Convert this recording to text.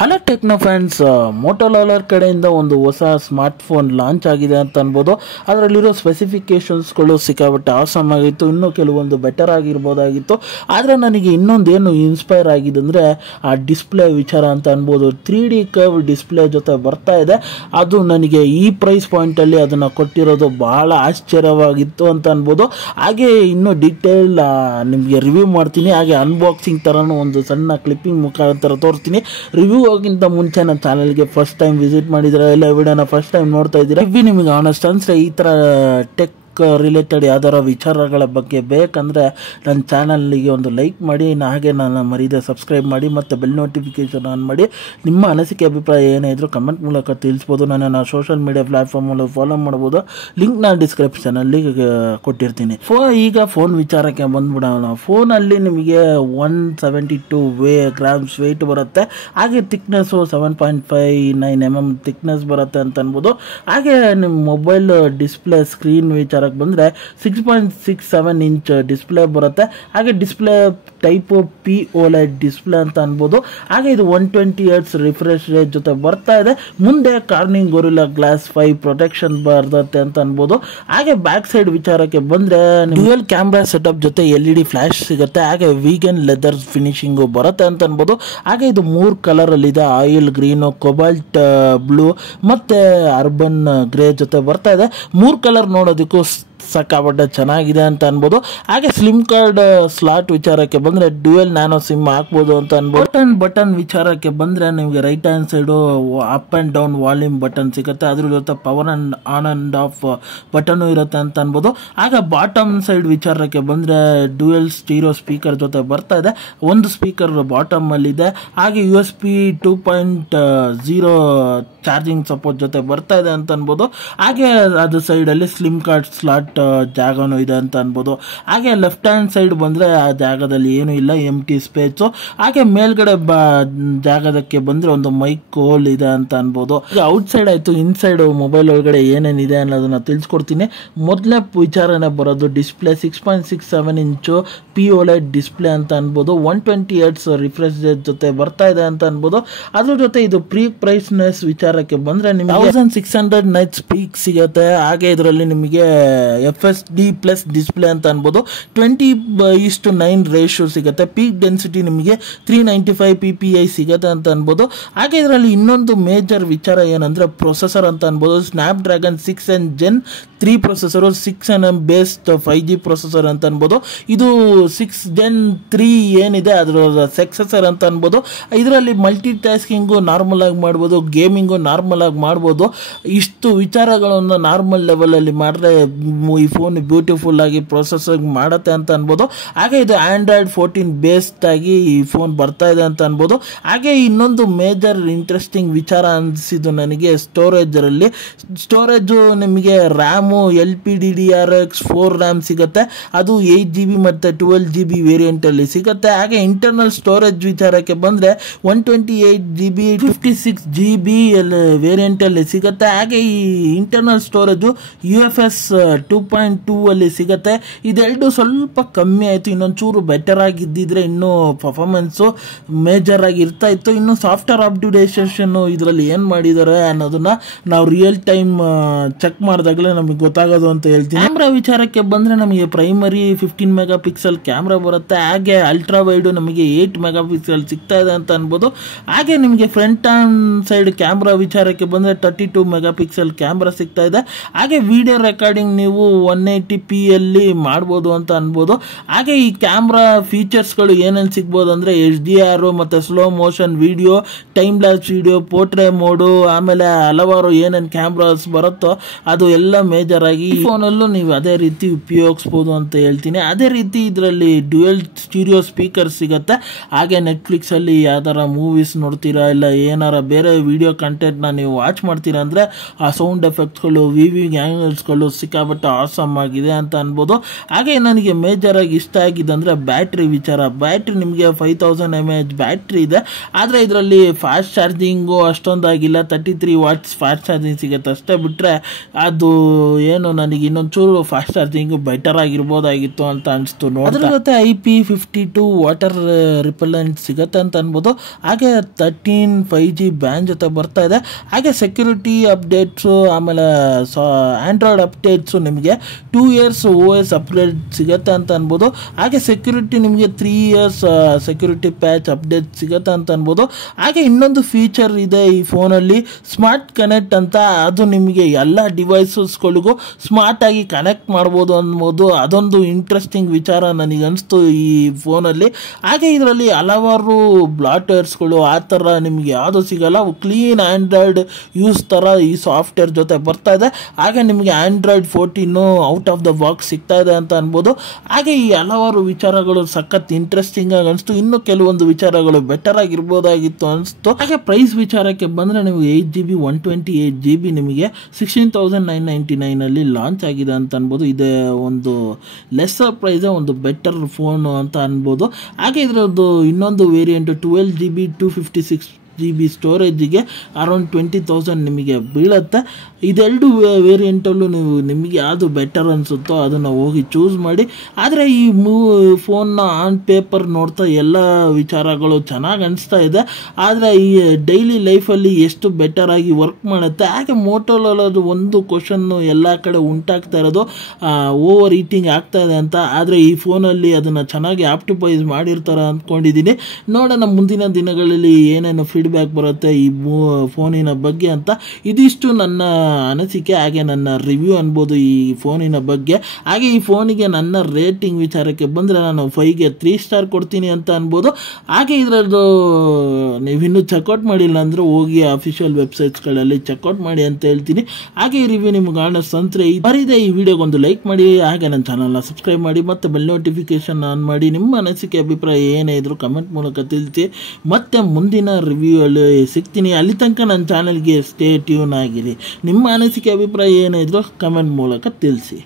Hello techno fans, ಮೋಟೋರೋಲರ್ ಕಡೆಯಿಂದ ಒಂದು ಹೊಸ ಸ್ಮಾರ್ಟ್ ಫೋನ್ ಲಾಂಚ್ ಆಗಿದೆ ಅಂತ ಅನ್ಬೋದು. ಅದರಲ್ಲಿರೋ ಸ್ಪೆಸಿಫಿಕೇಶನ್ಸ್ಗಳು ಸಿಕ್ಕಾಪಟ್ಟೆ ಆಸಮ್ ಆಗಿತ್ತು, ಇನ್ನೂ ಕೆಲವೊಂದು ಬೆಟರ್ ಆಗಿರ್ಬೋದಾಗಿತ್ತು. ಆದರೆ ನನಗೆ ಇನ್ನೊಂದೇನು ಇನ್ಸ್ಪೈರ್ ಆಗಿದೆ ಅಂದರೆ ಆ ಡಿಸ್ಪ್ಲೇ ವಿಚಾರ ಅಂತ ಅನ್ಬೋದು. 3D ಕರ್ವ್ ಡಿಸ್ಪ್ಲೇ ಜೊತೆ ಬರ್ತಾ ಇದೆ. ಅದು ನನಗೆ ಈ ಪ್ರೈಸ್ ಪಾಯಿಂಟಲ್ಲಿ ಅದನ್ನು ಕೊಟ್ಟಿರೋದು ಬಹಳ ಆಶ್ಚರ್ಯವಾಗಿತ್ತು ಅಂತ ಅನ್ಬೋದು. ಹಾಗೆ ಇನ್ನೂ ಡೀಟೇಲ್ ನಿಮಗೆ ರಿವ್ಯೂ ಮಾಡ್ತೀನಿ, ಹಾಗೆ ಅನ್ಬಾಕ್ಸಿಂಗ್ ಥರನೂ ಒಂದು ಸಣ್ಣ ಕ್ಲಿಪ್ಪಿಂಗ್ ಮುಖಾಂತರ ತೋರಿಸ್ತೀನಿ. ರಿವ್ಯೂ ಹೋಗಿಂತ ಮುಂಚೆ ನನ್ನ ಚಾನಲ್ಗೆ ಫಸ್ಟ್ ಟೈಮ್ ವಿಸಿಟ್ ಮಾಡಿದ್ರೆ, ಇಲ್ಲ ವಿಡಿಯೋನ ಫಸ್ಟ್ ಟೈಮ್ ನೋಡ್ತಾ ಇದ್ದೀರಾ, ರಿವ್ಯೂ ನಿಮಗೆ ಆನೆಸ್ಟ್ ಅನ್ಸ್ರೆ ಈ ಥರ ಟೆಕ್ ರಿಲೇಟೆಡ್ ಯಾವ್ದಾರ ವಿಚಾರಗಳ ಬಗ್ಗೆ ಬೇಕಂದರೆ ನನ್ನ ಚಾನಲ್ಗೆ ಒಂದು ಲೈಕ್ ಮಾಡಿ, ಹಾಗೆ ನಾನು ಮರೀದೆ ಸಬ್ಸ್ಕ್ರೈಬ್ ಮಾಡಿ ಮತ್ತು ಬೆಲ್ ನೋಟಿಫಿಕೇಷನ್ ಆನ್ ಮಾಡಿ. ನಿಮ್ಮ ಅನಿಸಿಕೆ ಅಭಿಪ್ರಾಯ ಏನೇ ಇದ್ರೂ ಕಮೆಂಟ್ ಮೂಲಕ ತಿಳಿಸ್ಬೋದು. ನನ್ನನ್ನು ಸೋಷಿಯಲ್ ಮೀಡಿಯಾ ಪ್ಲಾಟ್ಫಾರ್ಮಲ್ಲಿ ಫಾಲೋ ಮಾಡ್ಬೋದು. ಲಿಂಕ್ ನಾನು ಡಿಸ್ಕ್ರಿಪ್ಷನಲ್ಲಿ ಕೊಟ್ಟಿರ್ತೀನಿ. ಈಗ ಫೋನ್ ವಿಚಾರಕ್ಕೆ ಬಂದ್ಬಿಡೋಣ. ಫೋನಲ್ಲಿ ನಿಮಗೆ 172 ಗ್ರಾಮ್ಸ್ ವೆಯ್ಟ್ ಬರುತ್ತೆ. ಹಾಗೆ ಥಿಕ್ನೆಸ್ಸು 7.59 mm ಥಿಕ್ನೆಸ್ ಬರುತ್ತೆ ಅಂತ ಅನ್ಬೋದು. ಹಾಗೆ ನಿಮ್ಮ ಮೊಬೈಲ್ ಡಿಸ್ಪ್ಲೇ ಸ್ಕ್ರೀನ್ ವಿಚಾರ ಬಂದರೆ 6.67 ಇಂಚ್ ಡಿಸ್ಪ್ಲೇ ಬರುತ್ತೆ. ಹಾಗೆ ಡಿಸ್ಪ್ಲೇ ಟೈಪು POLED ಡಿಸ್ಪ್ಲೇ ಅಂತ ಅನ್ಬೋದು. ಹಾಗೆ ಇದು 120 Hz ರಿಫ್ರೆಶ್ ರೇಟ್ ಜೊತೆ ಬರ್ತಾ ಇದೆ. ಮುಂದೆ ಕಾರ್ನಿಂಗ್ ಗೊರಿಲ್ಲಾ ಗ್ಲಾಸ್ 5 ಪ್ರೊಟೆಕ್ಷನ್ ಬರುತ್ತೆ ಅಂತ ಅನ್ಬೋದು. ಹಾಗೆ ಬ್ಯಾಕ್ ಸೈಡ್ ವಿಚಾರಕ್ಕೆ ಬಂದರೆ ಡ್ಯುಯಲ್ ಕ್ಯಾಮ್ರಾ ಸೆಟಪ್ ಜೊತೆ LED ಫ್ಲಾಶ್ ಸಿಗುತ್ತೆ. ಹಾಗೆ ವೀಗನ್ ಲೆದರ್ ಫಿನಿಶಿಂಗು ಬರುತ್ತೆ ಅಂತ ಅನ್ಬೋದು. ಹಾಗೆ ಇದು 3 ಕಲರಲ್ಲಿದೆ, ಆಯಿಲ್ ಗ್ರೀನು, ಕೊಬಾಲ್ಟ್ ಬ್ಲೂ ಮತ್ತು ಅರ್ಬನ್ ಗ್ರೇ ಜೊತೆ ಬರ್ತಾ ಇದೆ. 3 ಕಲರ್ ನೋಡೋದಕ್ಕೂ ಸಕ್ಕಾಪಟ್ಟೆ ಚೆನ್ನಾಗಿದೆ ಅಂತ ಅನ್ಬೋದು. ಹಾಗೆ ಸ್ಲಿಮ್ ಕಾರ್ಡ್ ಸ್ಲಾಟ್ ವಿಚಾರಕ್ಕೆ ಬಂದರೆ ಡ್ಯುಯಲ್ ನ್ಯಾನೋ ಸಿಮ್ ಹಾಕ್ಬೋದು ಅಂತ ಅನ್ಬೋದು. ಬಟನ್ ವಿಚಾರಕ್ಕೆ ಬಂದರೆ ನಿಮಗೆ right hand side up and down volume button ಸಿಗುತ್ತೆ. ಅದ್ರ ಜೊತೆ power on and of button ಇರುತ್ತೆ ಅಂತ ಅನ್ಬೋದು. ಹಾಗೆ ಬಾಟಮ್ ಸೈಡ್ ವಿಚಾರಕ್ಕೆ ಬಂದರೆ ಡ್ಯುಯಲ್ ಸ್ಟೀರಿಯೋ ಸ್ಪೀಕರ್ ಜೊತೆ ಬರ್ತಾ ಇದೆ. ಒಂದು ಸ್ಪೀಕರ್ ಬಾಟಮ್ ಅಲ್ಲಿ ಇದೆ. ಹಾಗೆ USB 2.0 ಚಾರ್ಜಿಂಗ್ ಸಪೋರ್ಟ್ ಜೊತೆ ಬರ್ತಾ ಇದೆ ಅಂತ ಅನ್ಬೋದು. ಹಾಗೆ ಅದು ಸೈಡಲ್ಲಿ ಸ್ಲಿಮ್ ಕಾರ್ಡ್ ಸ್ಲಾಟ್ ಜಾಗನೂ ಇದೆ ಅಂತ ಅನ್ಬೋದು. ಹಾಗೆ ಲೆಫ್ಟ್ ಹ್ಯಾಂಡ್ ಸೈಡ್ ಬಂದರೆ ಆ ಜಾಗದಲ್ಲಿ ಏನೂ ಇಲ್ಲ, ಎಂಟಿ ಸ್ಪೇಸು. ಹಾಗೆ ಮೇಲ್ಗಡೆ ಜಾಗದಕ್ಕೆ ಬಂದರೆ ಒಂದು ಮೈಕ್ ಹೋಲ್ ಇದೆ ಅಂತ ಅನ್ಬೋದು. ಈಗ ಔಟ್ ಸೈಡ್ ಆಯಿತು, ಇನ್ಸೈಡ್ ಮೊಬೈಲ್ ಒಳಗಡೆ ಏನೇನಿದೆ ಅನ್ನೋದನ್ನ ತಿಳಿಸ್ಕೊಡ್ತೀನಿ. ಮೊದಲೇ ವಿಚಾರನೇ ಬರೋದು ಡಿಸ್ಪ್ಲೇ 6.67 ಇಂಚು POLED ಡಿಸ್ಪ್ಲೇ ಅಂತ ಅನ್ಬೋದು. 120 Hz ರಿಫ್ರೆಶ್ ರೇಟ್ ಜೊತೆ ಬರ್ತಾ ಇದೆ ಅಂತ ಅನ್ಬೋದು. ಅದ್ರ ಜೊತೆ ಇದು ಪ್ರೈಸ್ನೆಸ್ ವಿಚಾರಕ್ಕೆ ಬಂದರೆ ನಿಮಗೆ 1600 ನೈಟ್ಸ್ ಪೀಕ್ ಸಿಗುತ್ತೆ. ಹಾಗೆ ಇದರಲ್ಲಿ ನಿಮಗೆ FSD ಪ್ಲಸ್ ಡಿಸ್ಪ್ಲೇ ಅಂತ ಅನ್ಬೋದು. 20:9 ರೇಷಿಯೋ ಸಿಗುತ್ತೆ. ಪೀಕ್ ಡೆನ್ಸಿಟಿ ನಿಮಗೆ 395 PPI ಸಿಗುತ್ತೆ ಅಂತ ಅನ್ಬೋದು. ಹಾಗೆ ಇದರಲ್ಲಿ ಇನ್ನೊಂದು ಮೇಜರ್ ವಿಚಾರ ಏನಂದರೆ ಪ್ರೊಸೆಸರ್ ಅಂತ ಅನ್ಬೋದು. Snap dragon 6N Gen 3 processor, 6nm based 5G processor ಅಂತ ಅನ್ಬೋದು. ಇದು 6 Gen 3 ಏನಿದೆ ಅದರ ಸಕ್ಸೆಸರ್ ಅಂತ ಅನ್ಬೋದು. ಇದರಲ್ಲಿ ಮಲ್ಟಿ ಟಾಸ್ಕಿಂಗು ನಾರ್ಮಲ್ ಆಗಿ ಮಾಡ್ಬೋದು, ಗೇಮಿಂಗು ನಾರ್ಮಲ್ ಆಗಿ ಮಾಡ್ಬೋದು. ಇಷ್ಟು ವಿಚಾರಗಳನ್ನು ನಾರ್ಮಲ್ ಲೆವೆಲಲ್ಲಿ ಮಾಡಿದ್ರೆ ಈ ಫೋನ್ ಬ್ಯೂಟಿಫುಲ್ ಆಗಿ ಪ್ರೊಸೆಸರ್ ಮಾಡುತ್ತೆ ಅಂತ ಅನ್ಬೋದು. ಹಾಗೆ ಇದು ಆಂಡ್ರಾಯ್ಡ್ 14 ಬೇಸ್ಡ್ ಆಗಿ ಈ ಫೋನ್ ಬರ್ತಾ ಇದೆ ಅಂತ ಅನ್ಬೋದು. ಹಾಗೆ ಇನ್ನೊಂದು ಮೇಜರ್ ಇಂಟ್ರೆಸ್ಟಿಂಗ್ ವಿಚಾರ ಅನಿಸಿದ್ದು ನನಗೆ ಸ್ಟೋರೇಜರಲ್ಲಿ. ಸ್ಟೋರೇಜು ನಿಮಗೆ ರ್ಯಾಮು LPDDR4 ರ್ಯಾಮ್ ಸಿಗುತ್ತೆ. ಅದು 8GB ಮತ್ತು 12GB ವೇರಿಯಂಟಲ್ಲಿ ಸಿಗುತ್ತೆ. ಹಾಗೆ ಇಂಟರ್ನಲ್ ಸ್ಟೋರೇಜ್ ವಿಚಾರಕ್ಕೆ ಬಂದರೆ 128GB 56GB ವೇರಿಯಂಟಲ್ಲಿ ಸಿಗುತ್ತೆ. ಹಾಗೆ ಈ ಇಂಟರ್ನಲ್ ಸ್ಟೋರೇಜು UFS 2.2 ಅಲ್ಲಿ ಸಿಗುತ್ತೆ. ಇದೆರಡು ಸ್ವಲ್ಪ ಕಮ್ಮಿ ಆಯಿತು. ಇನ್ನೊಂಚೂರು ಬೆಟರ್ ಆಗಿದ್ದಿದ್ರೆ ಇನ್ನೂ ಪರ್ಫಾರ್ಮೆನ್ಸು ಮೇಜರ್ ಆಗಿ ಇರ್ತಾ ಇತ್ತು. ಇನ್ನು ಸಾಫ್ಟ್ವೇರ್ ಅಪ್ಡೇಟೇಷನ್ನು ಇದರಲ್ಲಿ ಏನು ಮಾಡಿದ್ದಾರೆ ಅನ್ನೋದನ್ನ ನಾವು ರಿಯಲ್ ಟೈಮ್ ಚೆಕ್ ಮಾಡಿದಾಗಲೇ ನಮಗೆ ಗೊತ್ತಾಗೋದು ಅಂತ ಹೇಳ್ತೀನಿ. ಕ್ಯಾಮ್ರಾ ವಿಚಾರಕ್ಕೆ ಬಂದರೆ ನಮಗೆ ಪ್ರೈಮರಿ 15 ಮೆಗಾಪಿಕ್ಸೆಲ್ ಕ್ಯಾಮ್ರಾ ಬರುತ್ತೆ. ಹಾಗೆ ಅಲ್ಟ್ರಾ ವೈಡು ನಮಗೆ 8 ಮೆಗಾಪಿಕ್ಸೆಲ್ ಸಿಗ್ತಾ ಇದೆ ಅಂತ ಅನ್ಬೋದು. ಹಾಗೆ ನಿಮಗೆ ಫ್ರಂಟ್ ಆ್ಯಂಡ್ ಸೈಡ್ ಕ್ಯಾಮ್ರಾ ವಿಚಾರಕ್ಕೆ ಬಂದರೆ 32 ಮೆಗಾಪಿಕ್ಸೆಲ್ ಕ್ಯಾಮ್ರಾ ಸಿಗ್ತಾ ಇದೆ. ಹಾಗೆ ವಿಡಿಯೋ ರೆಕಾರ್ಡಿಂಗ್ ನೀವು 180p ಅಲ್ಲಿ ಮಾಡ್ಬೋದು ಅಂತ ಅನ್ಬೋದು. ಹಾಗೆ ಈ ಕ್ಯಾಮ್ರಾ ಫೀಚರ್ಸ್ಗಳು ಏನೇನು ಸಿಗ್ಬೋದು ಅಂದರೆ HDR ಮತ್ತು slow motion video, time lapse video, portray mode, ಆಮೇಲೆ ಹಲವಾರು ಏನೇನು ಕ್ಯಾಮ್ರಾಸ್ ಬರುತ್ತೋ ಅದು ಎಲ್ಲ ಮೇಜರ್ ಆಗಿ ಈ ಫೋನಲ್ಲೂ ನೀವು ಅದೇ ರೀತಿ ಉಪಯೋಗಿಸ್ಬೋದು ಅಂತ ಹೇಳ್ತೀನಿ. ಅದೇ ರೀತಿ ಇದರಲ್ಲಿ ಡ್ಯುಯಲ್ ಸ್ಟೀರಿಯೋ ಸ್ಪೀಕರ್ ಸಿಗುತ್ತೆ. ಹಾಗೆ ನೆಟ್ಫ್ಲಿಕ್ಸಲ್ಲಿ ಯಾವ್ದಾರ ಮೂವೀಸ್ ನೋಡ್ತೀರಾ, ಇಲ್ಲ ಏನಾರ ಬೇರೆ ವಿಡಿಯೋ ಕಂಟೆಂಟ್ ಕಂಟೆಂಟ್ನ ನೀವು ವಾಚ್ ಮಾಡ್ತೀರಾ ಅಂದರೆ ಆ ಸೌಂಡ್ ಎಫೆಕ್ಟ್ಸ್ಗಳು ವಿವಿಂಗ್ ಆ್ಯಂಗಲ್ಸ್ಗಳು ಸಿಕ್ಕಾಪಟ್ಟೆ ಆಸಮ್ ಆಗಿದೆ ಅಂತ ಅನ್ಬೋದು. ಹಾಗೆ ನನಗೆ ಮೇಜರಾಗಿ ಇಷ್ಟ ಆಗಿದೆ ಅಂದರೆ ಬ್ಯಾಟ್ರಿ ವಿಚಾರ. ಬ್ಯಾಟ್ರಿ ನಿಮಗೆ 5000 mAh ಬ್ಯಾಟ್ರಿ ಇದೆ, ಆದರೆ ಇದರಲ್ಲಿ ಫಾಸ್ಟ್ ಚಾರ್ಜಿಂಗು ಅಷ್ಟೊಂದಾಗಿಲ್ಲ. 33 ವಾಟ್ಸ್ ಫಾಸ್ಟ್ ಚಾರ್ಜಿಂಗ್ ಸಿಗುತ್ತೆ ಅಷ್ಟೇ. ಬಿಟ್ಟರೆ ಅದು ಏನು ನನಗೆ ಇನ್ನೊಂಚೂರು ಫಾಸ್ಟ್ ಚಾರ್ಜಿಂಗು ಬೆಟರ್ ಆಗಿರ್ಬೋದಾಗಿತ್ತು ಅಂತ ಅನಿಸ್ತು. ಅದ್ರ ಜೊತೆ IP52 ವಾಟರ್ ರಿಪೆಲೆಂಟ್ ಸಿಗುತ್ತೆ ಅಂತ ಅನ್ಬೋದು. ಹಾಗೆ 13 5G ಬ್ಯಾಂಡ್ ಜೊತೆ ಬರ್ತಾ ಇದೆ. ಹಾಗೆ ಸೆಕ್ಯೂರಿಟಿ ಅಪ್ಡೇಟ್ಸು, ಆಮೇಲೆ ಆಂಡ್ರಾಯ್ಡ್ ಅಪ್ಡೇಟ್ಸು ನಿಮಗೆ 2 years OS ಅಪ್ಡೇಟ್ ಸಿಗುತ್ತೆ ಅಂತ ಅನ್ಬೋದು. ಹಾಗೆ ಸೆಕ್ಯೂರಿಟಿ ನಿಮಗೆ 3 years ಸೆಕ್ಯೂರಿಟಿ ಪ್ಯಾಚ್ ಅಪ್ಡೇಟ್ ಸಿಗುತ್ತೆ ಅಂತ ಅನ್ಬೋದು. ಹಾಗೆ ಇನ್ನೊಂದು ಫೀಚರ್ ಇದೆ ಈ ಫೋನಲ್ಲಿ, ಸ್ಮಾರ್ಟ್ ಕನೆಕ್ಟ್ ಅಂತ. ಅದು ನಿಮಗೆ ಎಲ್ಲ ಡಿವೈಸಸ್ಗಳಿಗೂ ಸ್ಮಾರ್ಟಾಗಿ ಕನೆಕ್ಟ್ ಮಾಡ್ಬೋದು ಅನ್ಬೋದು. ಅದೊಂದು ಇಂಟ್ರೆಸ್ಟಿಂಗ್ ವಿಚಾರ ನನಗೆ ಅನಿಸ್ತು ಈ ಫೋನಲ್ಲಿ. ಹಾಗೆ ಇದರಲ್ಲಿ ಹಲವಾರು ಬ್ಲಾಟರ್ಸ್ಗಳು ಆ ಥರ ನಿಮಗೆ ಯಾವುದು ಸಿಗಲ್ಲ. ಕ್ಲೀನ್ ಆಂಡ್ರಾಯ್ಡ್ ಯೂಸ್ ಥರ ಈ ಸಾಫ್ಟ್ವೇರ್ ಜೊತೆ ಬರ್ತಾ ಇದೆ. ಹಾಗೆ ನಿಮಗೆ Android 14 out of the box ಸಿಗ್ತಾ ಇದೆ ಅಂತ ಅನ್ಬೋದು. ಹಾಗೆ ಈ ಹಲವಾರು ವಿಚಾರಗಳು ಸಖತ್ ಇಂಟ್ರೆಸ್ಟಿಂಗ್ ಆಗಿ ಅನಿಸ್ತು. ಇನ್ನು ಕೆಲವೊಂದು ವಿಚಾರಗಳು ಬೆಟರ್ ಆಗಿರ್ಬೋದಾಗಿತ್ತು ಅನಿಸ್ತು. ಹಾಗೆ ಪ್ರೈಸ್ ವಿಚಾರಕ್ಕೆ ಬಂದರೆ ನಿಮಗೆ 8GB 128GB ನಿಮಗೆ 16,999 ಲಾಂಚ್ ಆಗಿದೆ ಅಂತ ಅನ್ಬೋದು. ಇದೇ ಒಂದು ಲೆಸ್ಸರ್ ಪ್ರೈಸ್, ಒಂದು ಬೆಟರ್ ಫೋನು ಅಂತ ಅನ್ಬೋದು. ಹಾಗೆ ಇದರದ್ದು ಇನ್ನೊಂದು ವೇರಿಯಂಟ್ 12GB 256GB ಸ್ಟೋರೇಜಿಗೆ ಅರೌಂಡ್ 20,000 ನಿಮಗೆ ಬೀಳುತ್ತೆ. ಇದೆರಡು ವೇರಿಯಂಟಲ್ಲೂ ನಿಮಗೆ ಯಾವುದು ಬೆಟರ್ ಅನಿಸುತ್ತೋ ಅದನ್ನು ಹೋಗಿ ಚೂಸ್ ಮಾಡಿ. ಆದರೆ ಈ ಫೋನ್ನ ಆನ್ ಪೇಪರ್ ನೋಡ್ತಾ ಎಲ್ಲ ವಿಚಾರಗಳು ಚೆನ್ನಾಗಿ ಅನಿಸ್ತಾ ಇದೆ. ಆದರೆ ಈ ಡೈಲಿ ಲೈಫಲ್ಲಿ ಎಷ್ಟು ಬೆಟರ್ ಆಗಿ ವರ್ಕ್ ಮಾಡುತ್ತೆ. ಹಾಗೆ ಮೋಟೋರೋಲಾದು ಒಂದು ಕ್ವಶನ್ನು ಎಲ್ಲ ಕಡೆ ಉಂಟಾಗ್ತಾ ಇರೋದು, ಓವರ್ ಹೀಟಿಂಗ್ ಆಗ್ತಾ ಇದೆ ಅಂತ. ಆದರೆ ಈ ಫೋನಲ್ಲಿ ಅದನ್ನು ಚೆನ್ನಾಗಿ ಆಪ್ಟಿಮೈಸ್ ಮಾಡಿರ್ತಾರೆ ಅಂದ್ಕೊಂಡಿದ್ದೀನಿ. ನೋಡೋಣ ಮುಂದಿನ ದಿನಗಳಲ್ಲಿ ಏನೇನು ಫೀಡ್ಬ್ಯಾಕ್ ಬರುತ್ತೆ ಈ ಫೋನಿನ ಬಗ್ಗೆ ಅಂತ. ಇದಿಷ್ಟು ನನ್ನ ಅನಿಸಿಕೆ, ಹಾಗೆ ನನ್ನ ರಿವ್ಯೂ ಅನ್ಬೋದು ಈ ಫೋನಿನ ಬಗ್ಗೆ. ಹಾಗೆ ಈ ಫೋನಿಗೆ ನನ್ನ ರೇಟಿಂಗ್ ವಿಚಾರಕ್ಕೆ ಬಂದರೆ ನಾನು 5ಗೆ 3 ಸ್ಟಾರ್ ಕೊಡ್ತೀನಿ ಅಂತ ಅನ್ಬೋದು. ಹಾಗೆ ಇದರದ್ದು ನೀವಿನ್ನೂ ಚೆಕ್ಔಟ್ ಮಾಡಿಲ್ಲ ಅಂದರೆ ಹೋಗಿ ಅಫಿಷಿಯಲ್ ವೆಬ್ಸೈಟ್ಸ್ಗಳಲ್ಲಿ ಚೆಕ್ಔಟ್ ಮಾಡಿ ಅಂತ ಹೇಳ್ತೀನಿ. ಹಾಗೆ ಈ ರಿವ್ಯೂ ನಿಮ್ಗೆ ಅನ್ನಿಸ್ತಂದ್ರೆ ಬರೀದೆ ಈ ವಿಡಿಯೋಗೊಂದು ಲೈಕ್ ಮಾಡಿ, ಹಾಗೆ ನನ್ನ ಚಾನಲ್ನ ಸಬ್ಸ್ಕ್ರೈಬ್ ಮಾಡಿ, ಮತ್ತು ಬೆಲ್ ನೋಟಿಫಿಕೇಶನ್ ಆನ್ ಮಾಡಿ. ನಿಮ್ಮ ಅನಿಸಿಕೆ ಅಭಿಪ್ರಾಯ ಏನೇ ಇದ್ರು ಕಮೆಂಟ್ ಮೂಲಕ ತಿಳಿಸಿ. ಮತ್ತೆ ಮುಂದಿನ ರಿವ್ಯೂ ಅಲ್ಲಿ ಸಿಗ್ತೀನಿ. ಅಲ್ಲಿ ತನಕ ನನ್ನ ಚಾನಲ್ಗೆ ಸ್ಟೇ ಟ್ಯೂನ್ ಆಗಿರಿ. ನಿಮ್ಮ ಅನಿಸಿಕೆ ಅಭಿಪ್ರಾಯ ಏನೇ ಇದ್ರು ಕಮೆಂಟ್ ಮೂಲಕ ತಿಳಿಸಿ.